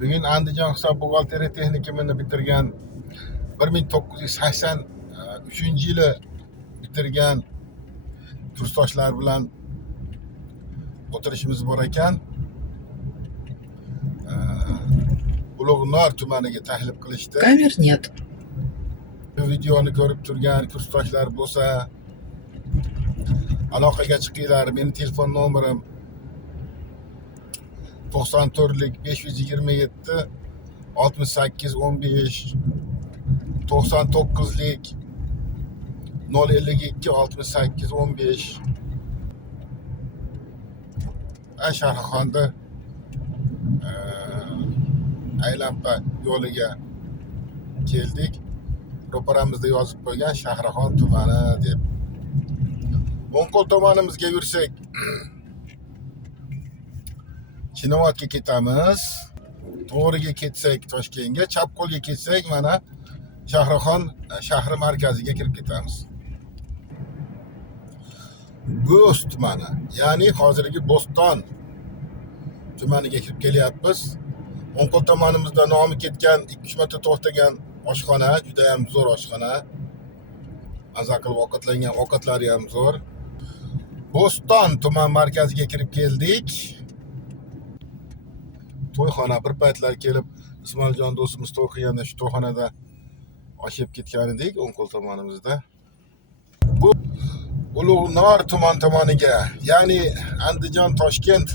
Bugün Andijon hisob buxgalteriya texnikumini bitirgan 1983 yili bitirgan kursdoshlar bilan o'tirishimiz bor ekan. Ulug'nor tumaniga taklif qilishdi. Камер нет. Bu videoni ko'rib turgan kursdoshlar bo'lsa, aloqaga chiqinglar. Meni telefon nomerim 94lik 527 68 15 99lik 052 68 15. Shahrixonda aylanpa yo'liga keldik. Ro'paramizda yozib qo'ygan Shahrixon tumani deb. O'ngqo'l tomonimizga yursak, Chinovatga ketamiz. To'g'riga ketsak Toshkentga, chap qo'lga ketsak mana Shahrixon shahri markaziga kirib ketamiz. Bo'z tumani, ya'ni hozirgi Bo'ston tumaniga kirib kelyapmiz. O'ngqo'l tomonimizda nomi ketgan 2-3 marta to'xtagan oshxona, juda ham zo'r oshxona. Maza qilib ovqatlangan ovqatlari ham zo'r. Bo'ston tuman markaziga kirib keldik. To'yxona bir paytlar kelib Ismoiljon do'stimiz to'y qilganda shu to'yxonada oshib ketgan edik O'ngqo'l tomonimizda. Bu Ulug'nor tuman tomoniga, ya'ni Andijon Toshkent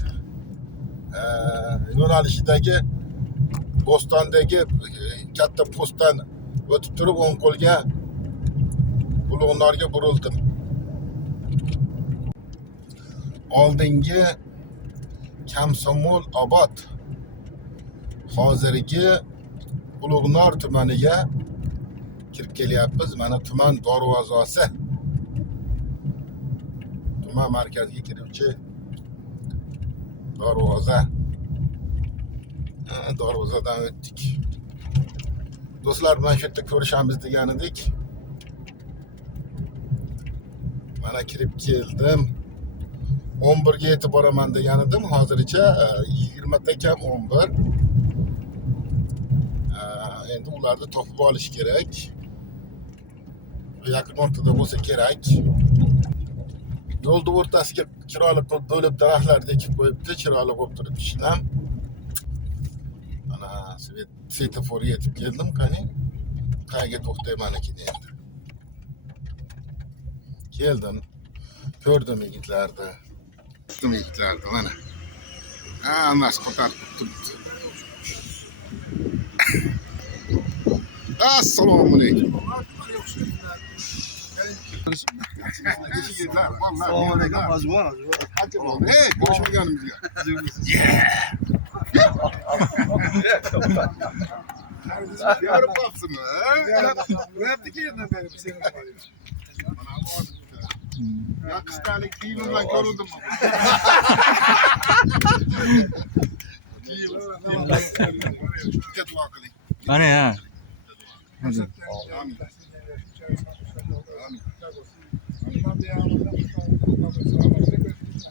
yo'nalishidagi Bo'stondagi katta postdan o'tib turib O'ngqo'lga Ulug'norga burildim. Oldingi Kamsomol Obod, hozirgi Ulug'nor tumaniga kirib kelyapmiz. Mana tuman darvozasi. Tuman markaziga kiruvchi darvoza. Darvozadan o'tdik. Do'stlar bilan shu yerda ko'rishamiz degan edik. Mana kirib keldim. 11 ga yetib boraman degan edim. Hozircha 20 ta kam 11. Endi ularni topib olish kerak. Yaqin o'rtada bo'lsa kerak. Yo'lning o'rtasiga chiroyli bo'lib daraxtlarni ekib qo'yibdi, chiroyli bo'lib turibdi ishlam. Mana svetoforga yetib keldim, qani. Qayerga to'xtayman ekan endi. Keldim. Ko'rdim yigitlarni. Tutdim yigitlarni mana. Hammasi ko'tarib turibdi. Assalomu alaykum. Assalomu alaykum. Mazmun. Hey, ko'rishmaganimizga. Yarım kapsın mı? Verdi ki yerine benim senin var. Ya kıstalik değilimle koruldum mu? Çok dua kılayım. Hani ya. Amin.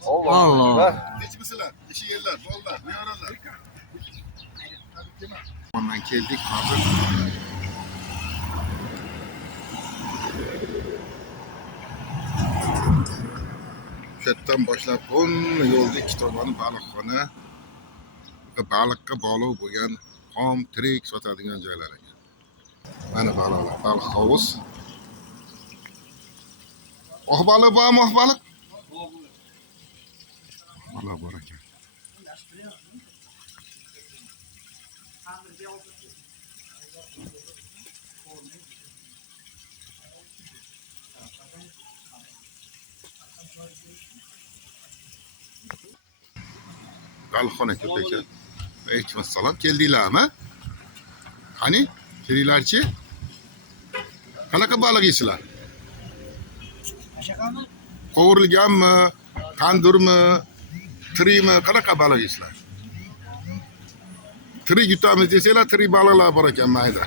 Allah. Hiç misinler? İşi yerler, bollar, ne aralar? Ondan geldik hazır. Şertten başlap on yolda ikki tomoni baliqxona va baliqqa bog'liq bo'lgan xom tirik sotadigan joylar ekan. Mana baliqlar, baliq hovuz. Oq baliq bormi, oq baliq? Mana bor ekan. Baliqxona ko'p ekan. Aleykümselam. Keldinglarmi? Qani? Kelinglarchi? Qanaqa baliq yeysizlar? Qovurilganmi, tandurmi, tirikmi, qanaqa baliq yeysizlar? Tirik yutamiz desanglar, tirik baliqlar bor ekan mayda.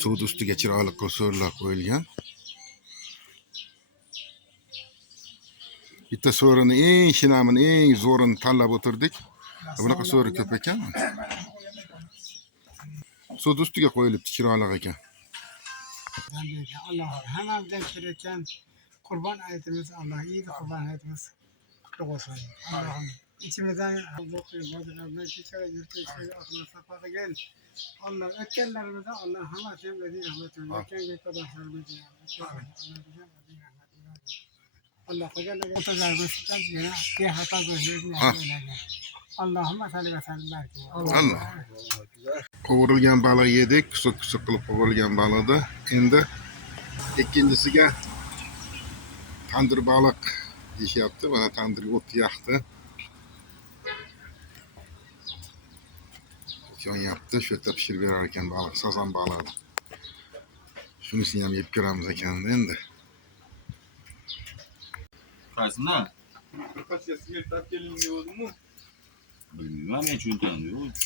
Suvni ustiga chiroyli so'rlar qo'yilgan. Bitta so'rini eng shinamini, eng zo'rini tanlab o'tirdik. Bunaqa so'ri ko'p ekan. Suvni ustiga qo'yilibdi, chiroyli ekan. Allah hamamdan kelayotgan Qurban hayitimiz, Allah iyi Qurban hayitimiz qutlug' bo'lsin. Allohim içimizden safa qilgin. Allah o'tganlarimizni Allah hammasini o'zining rahmatiga o'tgan qadoqlarimizni Allah qilganlarga o'tazarmizdan bexato bo'lishini Allohumma salli va sallim baraka. Allah. Qovurilgan baliq yedik, kusuq qilib qovurilgan baliqni. Endi ikkinchisiga tandir baliq deyishyapti. Mana tandirga o't yoqdi. Yonyapti, shu yerda pishirib berar ekan baliq, sazan balig'i. Shunisini ham yeb ko'ramiz ekan endi. Qaysini? Paskasi yeltab kelinga o'zimi? Bilmayman, men tushuntiram yo'q.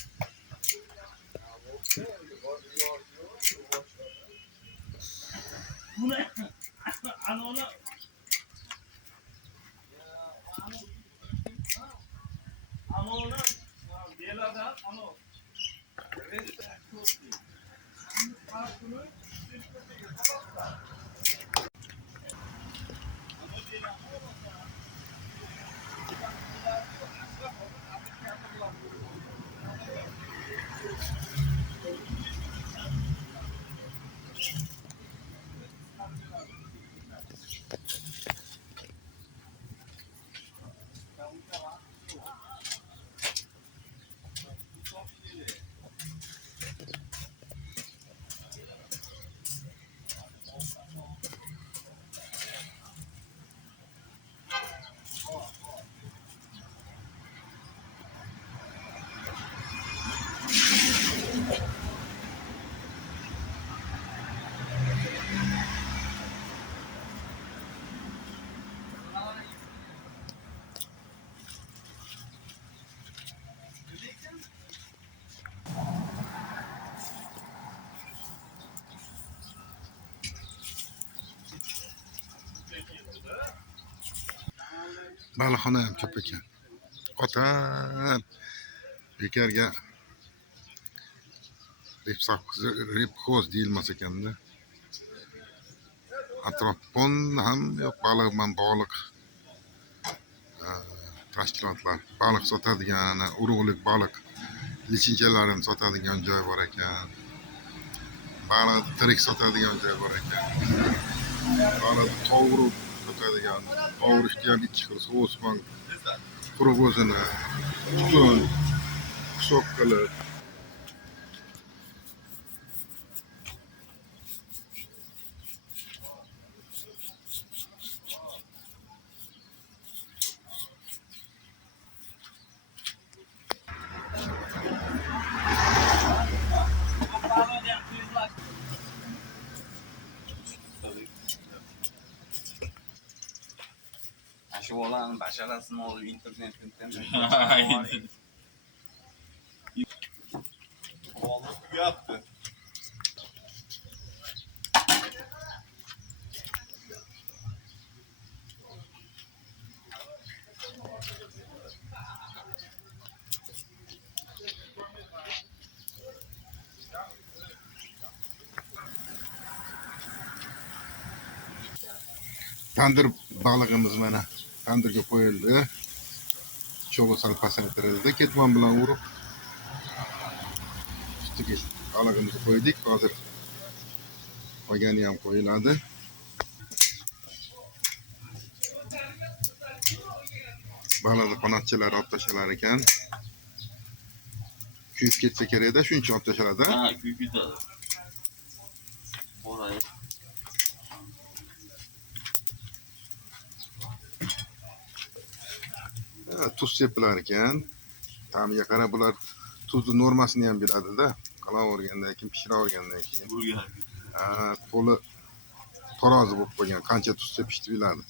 Buni anona deladan ano Baliqxona ham ko'p ekan. Qotan bekarga ribxoz deyilmas ekanda. Atrofdan ham yo'q baliqman bog'liq tashkilotlar, baliq sotadigan, urug'lik baliq lichinchalarini sotadigan joy bor ekan. Baliqni tirik sotadigan joy bor ekan. Baliqni qovurib sotadigan, qovurishda ham ikki xil sous bor. Quruq o'zini, tutun, qusoq qilib. Shu olanın basharasini olib internetdan Oldu yaptı. Tandir balig'imiz mana tandirga qo'yildi. Cho'g'i sal pasaytirildi. Ketmon bilan urib ustiga balig'imizni qo'ydik. Hozir qolgani ham qo'yiladi. Baliqni qanotchalari olib tashalar ekan. Kuyib ketsa kerak-da, shuncha olib tashaladi. ha, kuyib ketadi. Boray. Tuz sepilar ekan. Ta'miga qarab bular tuzni normasini ham biladi-da. Qalavergandan keyin, pishiravergandan keyin. Qo'li tarozi bo'lib qolgan, qancha tuz sepishni biladi.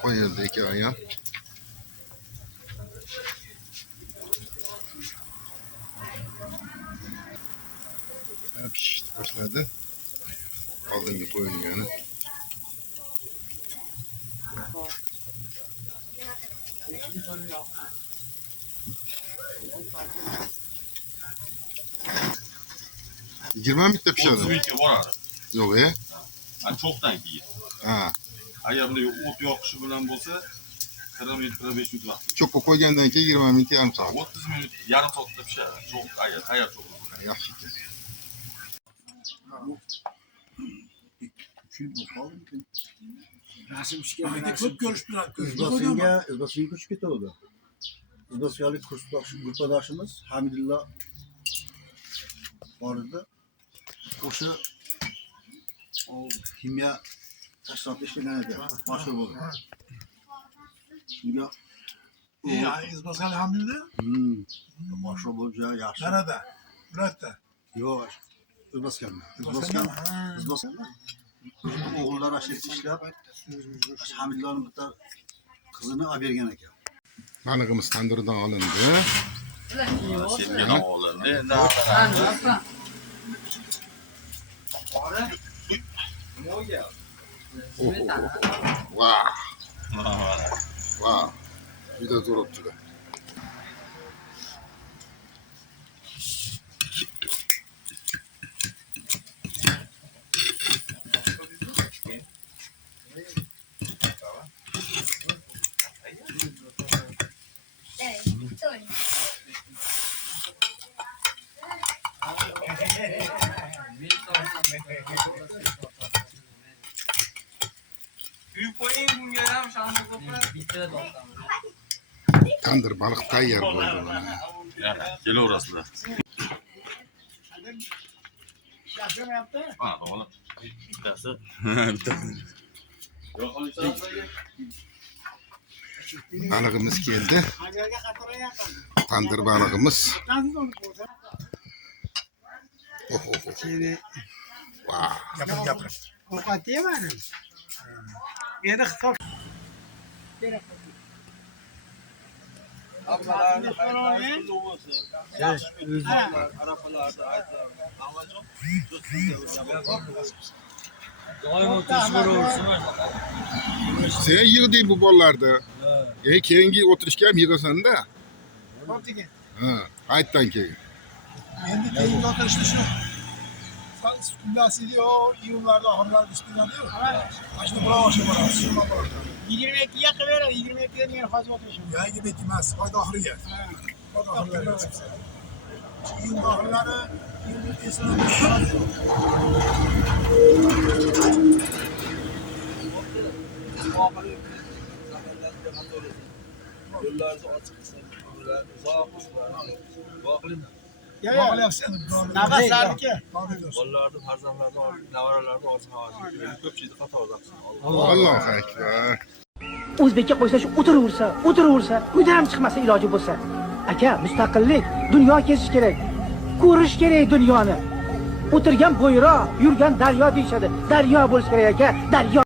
Qo'yildi ikki ayam. Pishishni boshladi. Oldinga qo'yilgani. Yigirma bitta pishadi. 30 minutga boradi. Yo'q, Cho'qdan keyin. Ha. Agar bunday o't yoqishi bilan bo'lsa, 40 minut, 45 minut vaqt. Cho'qqa qo'ygandan keyin 20 minut, yarim soat. 30 minut, yarim soatda pishadi. Cho'q, agar cho'q. Yaxshi ekan. Ko'p ko'rishdilar. O'zbekistonga ko'chib ketuvdi. O'zbekistonlik guruhdoshimiz Hamidullo bor edi. O'sha kimyo tashkilotda ishlagan edi. Mashhur bo'ldi. Shunga O'zbekiston hamda mashhur bo'lib juda yaxshi. narada? Viloyatda. Yo'q, O'zbekistonda. O'zbekistonda. O'g'illar ashirda ishlab, Hamidulloning bitta qizini olib bergan ekan. Balig'imiz tandirdan olindi. Sevgan olindi. Vau. Vau. Juda zo'r juda. Quyib qo'ying bunga ham shonni ko'plar. Tandir baliq tayyor bo'ldi. Kelaverasizlar. Gapirmayapti. Ha, to'g'ri. Bittasi. Balig'imiz keldi. Agarga qatorayapman. Tandir balig'imiz. Qanday olib bo'lsa? Seni Vau. Gapir. ovqat yemadim. Endi hisob kerak. Sen yig'ding bu bolalarda. Keyingi o'tirishga ham yig'asan-da. Ha, aytdan keyin. Endi keyingi otilishni shu kunlasidiyo, iyunlarda oxirlarida ishlanadiyo. Mana shuni bir oshga boramiz. 22 ga qilib 22 ga men hozir o'tirishim. Yangi bet emas, oyda oxiriga. Oyda oxirlariga. Iyun oxirlari, iyun Yo'llarni ochiq qilsin, uzoq qilsin. Nafaslarniki. Bolalarni, farzandlarni, nevaralarni orzu ko'pchilikni qatorida qilsin. Allohu akbar. O'zbekka qo'ysa shu o'tiraversa, uydan ham chiqmasa iloji bo'lsa. Aka, mustaqillik, dunyo kezish kerak. Ko'rish kerak dunyoni. O'tirgan bo'yroq, yurgan daryo deyishadi. Daryo bo'lish kerak aka, daryo.